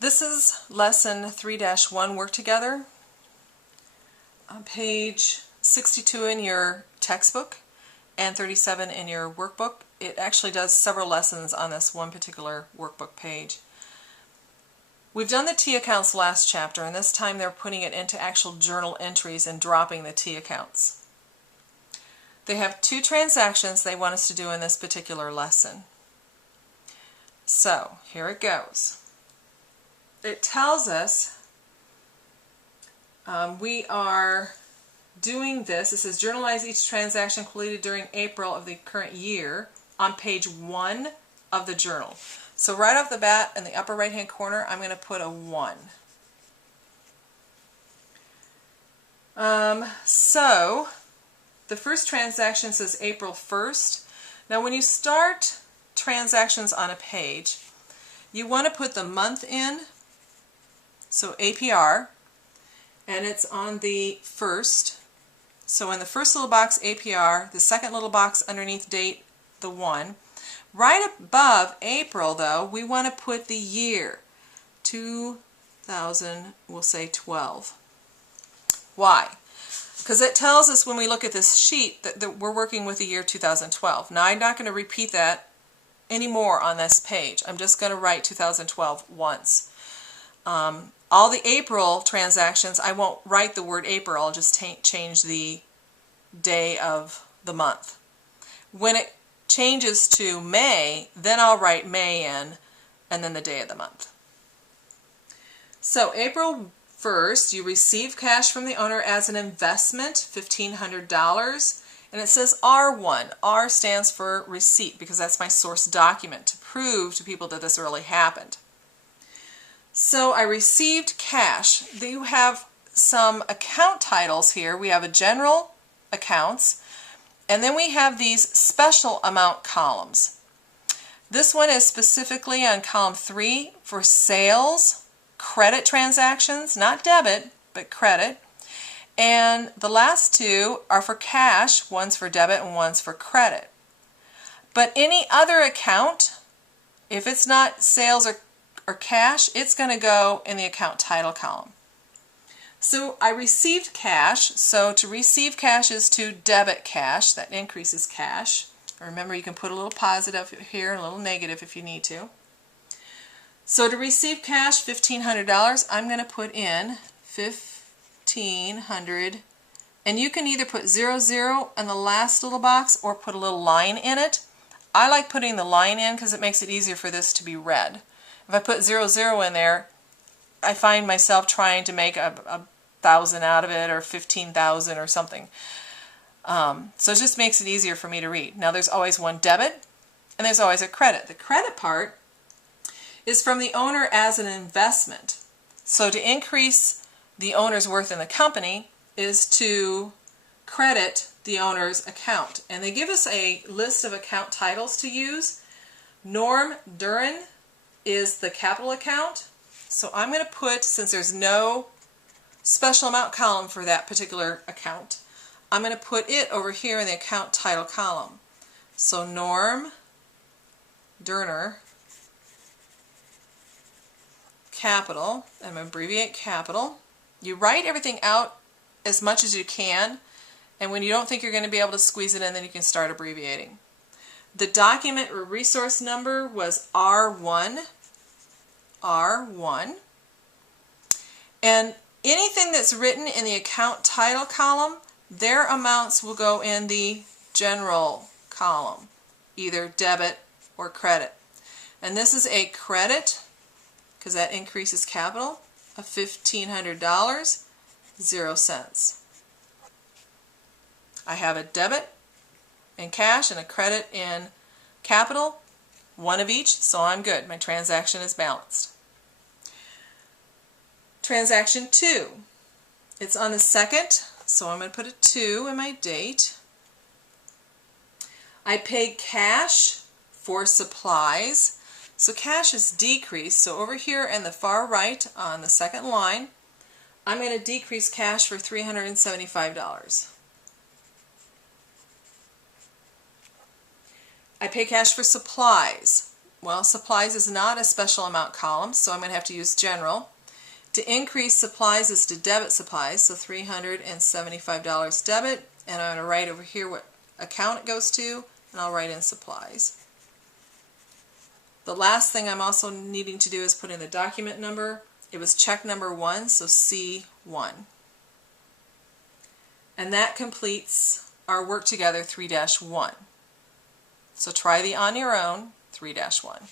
This is lesson 3-1, work together, on page 62 in your textbook and 37 in your workbook. It actually does several lessons on this one particular workbook page. We've done the T accounts last chapter, and this time they're putting it into actual journal entries and dropping the T accounts. They have two transactions they want us to do in this particular lesson. So, here it goes. It tells us we are doing this. It says journalize each transaction completed during April of the current year on page 1 of the journal. So right off the bat in the upper right hand corner I'm going to put a 1. So the first transaction says April 1st. Now when you start transactions on a page, you want to put the month in, so APR, and it's on the first. So in the first little box APR, the second little box underneath date, the 1. Right above April though, we want to put the year, 2000, we'll say 12. Why? Because it tells us when we look at this sheet that we're working with the year 2012. Now I'm not going to repeat that anymore on this page. I'm just going to write 2012 once. All the April transactions, I won't write the word April, I'll just change the day of the month. When it changes to May, then I'll write May in, and then the day of the month. So April 1st, you receive cash from the owner as an investment, $1,500, and it says R1. R stands for receipt because that's my source document to prove to people that this really happened. So I received cash. You have some account titles here. We have a general accounts, and then we have these special amount columns. This one is specifically on column 3 for sales, credit transactions, not debit, but credit. And the last two are for cash, one's for debit and one's for credit. But any other account, if it's not sales or cash, it's going to go in the account title column. So I received cash, so to receive cash is to debit cash, that increases cash. Remember, you can put a little positive here and a little negative if you need to. So to receive cash, $1,500, I'm going to put in 1,500, and you can either put 00 in the last little box or put a little line in it. I like putting the line in because it makes it easier for this to be read. If I put 00 in there, I find myself trying to make a 1,000 out of it or 15,000 or something. So it just makes it easier for me to read. Now there's always one debit and there's always a credit. The credit part is from the owner as an investment. So to increase the owner's worth in the company is to credit the owner's account. And they give us a list of account titles to use. Norm Duran is the capital account. So I'm going to put, since there's no special amount column for that particular account, I'm going to put it over here in the account title column. So Norm Durner Capital, I'm going to abbreviate capital. You write everything out as much as you can, and when you don't think you're going to be able to squeeze it in, then you can start abbreviating. The document or resource number was R1. R1. And anything that's written in the account title column, their amounts will go in the general column, either debit or credit. And this is a credit, because that increases capital, of $1,500, 0 cents. I have a debit in cash and a credit in capital, one of each, so I'm good. My transaction is balanced. Transaction 2. It's on the 2nd, so I'm going to put a 2 in my date. I paid cash for supplies. So cash is decreased. So over here in the far right on the second line, I'm going to decrease cash for $375. I pay cash for supplies. Well, supplies is not a special amount column, so I'm going to have to use general. To increase supplies is to debit supplies, so $375 debit, and I'm going to write over here what account it goes to, and I'll write in supplies. The last thing I'm also needing to do is put in the document number. It was check number 1, so C1. And that completes our work together 3-1. So try the on your own 3-1.